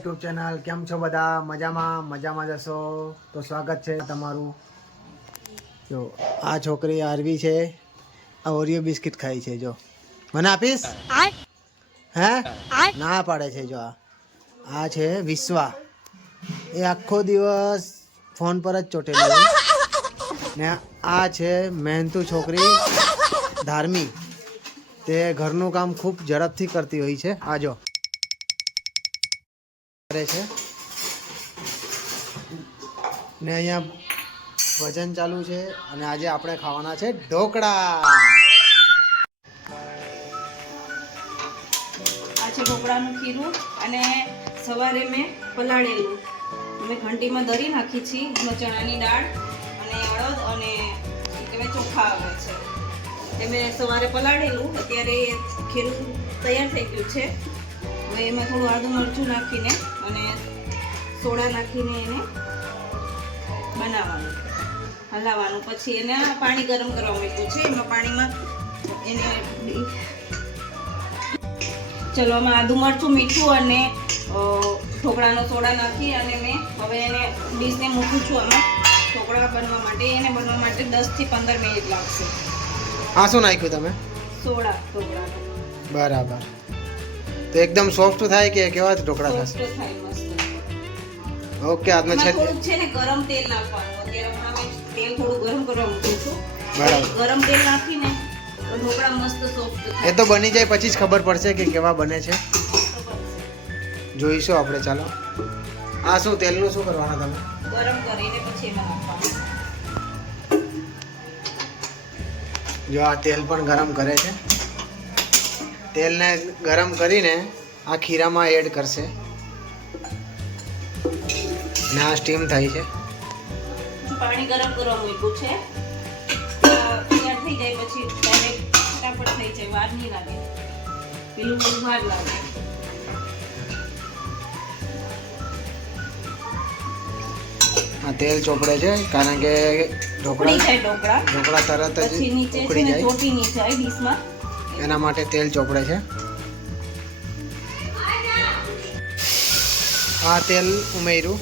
YouTube channel કેમ છો બધા? મજામાં? મજામાં જશો તો સ્વાગત છે તમારું. જો આ છોકરી આરવી છે. આ ઓરિયો બિસ્કિટ ખાઈ છે જો. મને આપીશ? હે? ના પાડે છે જો આ. આ છે વિશ્વા. એ આખો દિવસ ફોન પર જ ચોટેલી ને આ છે મહેનતુ છોકરી ધાર્મી. તે ઘરનું કામ ખૂબ ઝડપથી કરતી હોય છે. આ જો. કરે છે. ને અહીંયા ભજન ચાલુ છે અને આજે આપણે ખાવાના છે ઢોકળા. આ ઢોકળાનું ખીરું અને સવારે મેં પલાળેલું. મેં ઘંટીમાં દરી નાખી છે, એમાં ચણાની દાળ અને અડદ અને કહેવાય ચોખા આવે છે. તે મેં સવારે પલાળેલું, અત્યારે ખીરું તૈયાર થઈ ગયું છે. હવે એમાં થોડું આદું મરચું નાખીને અને સોડા નાખીને એને બનાવવાનું. હલાવવાનું. પછી એને પાણી ગરમ કરવા મૂક્યું છે. એમાં પાણીમાં એને ચલો આમાં આદુ મરચું મીઠું અને ઢોકળાનો સોડા નાખી અને મેં હવે એને ડીશને મૂકું છું આમાં. ઢોકળા બનવા માટે. એને બનવા માટે દસથી પંદર મિનિટ લાગશે. આ શું નાખ્યું તમે? સોડા ઢોકળા. બરાબર. તો એકદમ સોફ્ટ થાય કે કેવા ઢોકળા થશે ઓકે આજનો છે છે ને ગરમ તેલ નાખવાનું. અત્યારે હમણાં તેલ થોડું ગરમ કરવા મૂકું છું. બરાબર. ગરમ તેલ નાખીને ઢોકળા મસ્ત સોફ્ટ એ તો બની જાય પછી જ ખબર પડશે કે કેવા બને છે. જોઈશું આપણે ચાલો. આ શું તેલનું શું કરવાના તમે? ગરમ કરીને પછી એમાં નાખવાનું. જો આ તેલ પણ ગરમ કરે છે. તેલને ગરમ કરીને આ ખીરામાં એડ કરશે. ને આ સ્ટીમ થાય છે. પાણી ગરમ કરવા મૂક્યું છે. તૈયાર થઈ જાય પછી ડાયરેક્ટ ફટાફટ થઈ જાય વાર નહીં લાગે. પેલું બધું વાર લાગે. આ તેલ ચોપડે છે કારણ કે ઢોકળા ઢોકળા. તરત જ નીચે ચોટી નહીં જાય ડીશમાં. એના માટે તેલ ચોપડે છે. આ તેલ ઉમેર્યું.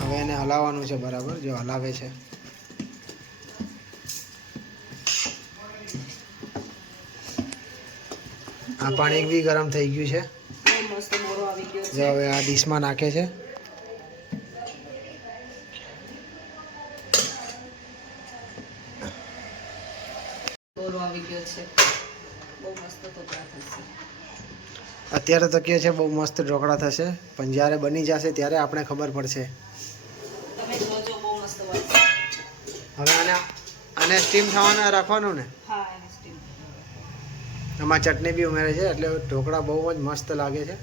હવે એને હલાવવાનું છે બરાબર જો હલાવે છે. આ પાણી બી ગરમ થઈ ગયું છે. જો હવે આ ડીશમાં નાખે છે. બોરો આવી ગયો છે. બહુ મસ્ત ઢોકળા થશે. અત્યારે તો કહે છે બહુ મસ્ત ઢોકળા થશે પણ જ્યારે બની જશે ત્યારે આપણે ખબર પડશે. તમે જોજો બહુ મસ્ત હવે આને આને સ્ટીમ થવાના રાખવાનું ને? હા એને સ્ટીમ આમાં ચટણી બી ઉમેરે છે એટલે ઢોકળા બહુ જ મસ્ત લાગે છે.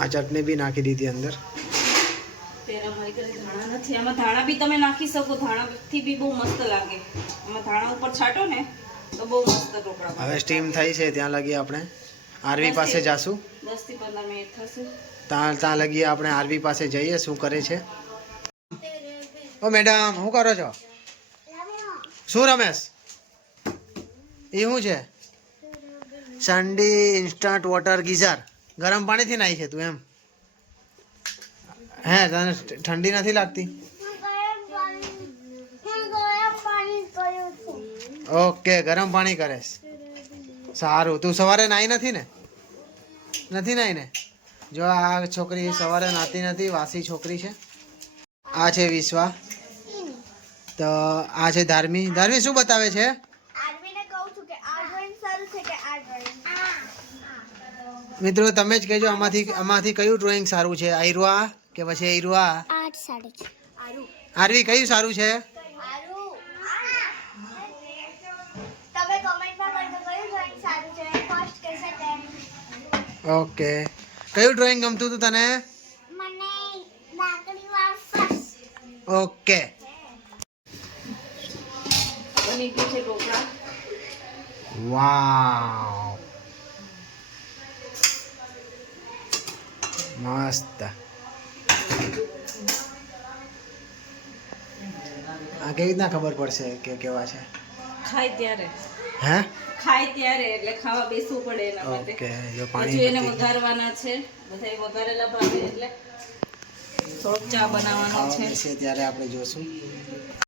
આ ચટણી બી નાખી દીધી અંદર. તેરા મારી ઘરે ધાણા નથી. આમાં ધાણા બી તમે નાખી શકો. ધાણાથી બી બહુ મસ્ત લાગે. આમાં ધાણા ઉપર છાંટો ને તો બહુ મસ્ત ઢોકળા હવે સ્ટીમ થઈ છે ત્યાં લગી આપણે આરવી પાસે જાશું. દસથી પંદર મિનિટ થશે. ત્યાં ત્યાં લગી આપણે આરવી પાસે જઈએ શું કરે છે. ઓ મેડમ શું કરો છો? શું રમેશ? એ શું છે? સંડી ઇન્સ્ટન્ટ વોટર ગીઝર. ગરમ પાણીથી નાહી છે તું એમ. હે, તને ઠંડી નથી લાગતી? ઓકે, ગરમ પાણી કરે સારું. તું સવારે નાહી નથી ને? નથી નાઈ ને? જો આ છોકરી સવારે નાતી નથી, વાસી છોકરી છે. આ છે વિશ્વા. તો આ છે ધાર્મી. ધાર્મી શું બતાવે છે? મિત્રો, તમે જ કહેજો આમાંથી આમાંથી કયું ડ્રોઈંગ સારું છે. આયરુઆ કે પછી ઈરવા આઠ આરવી કયું સારું છે? ઓકે. કયું ડ્રોઈંગ ગમતું હતું તને? મને લાકડી વાર ફર્સ્ટ ઓકે. વાવ. મસ્ત. આ કેવી રીતના ખબર પડશે કે કેવા છે? ખાય ત્યારે. હે? ખાય ત્યારે એટલે ખાવા બેસવું પડે એના માટે. ઓકે જો પાણી એને વધારવાના વઘારવાના છે. બધા વઘારેલા ભાવે એટલે થોડોક ચા બનાવવાનો છે. ત્યારે આપણે જોશું.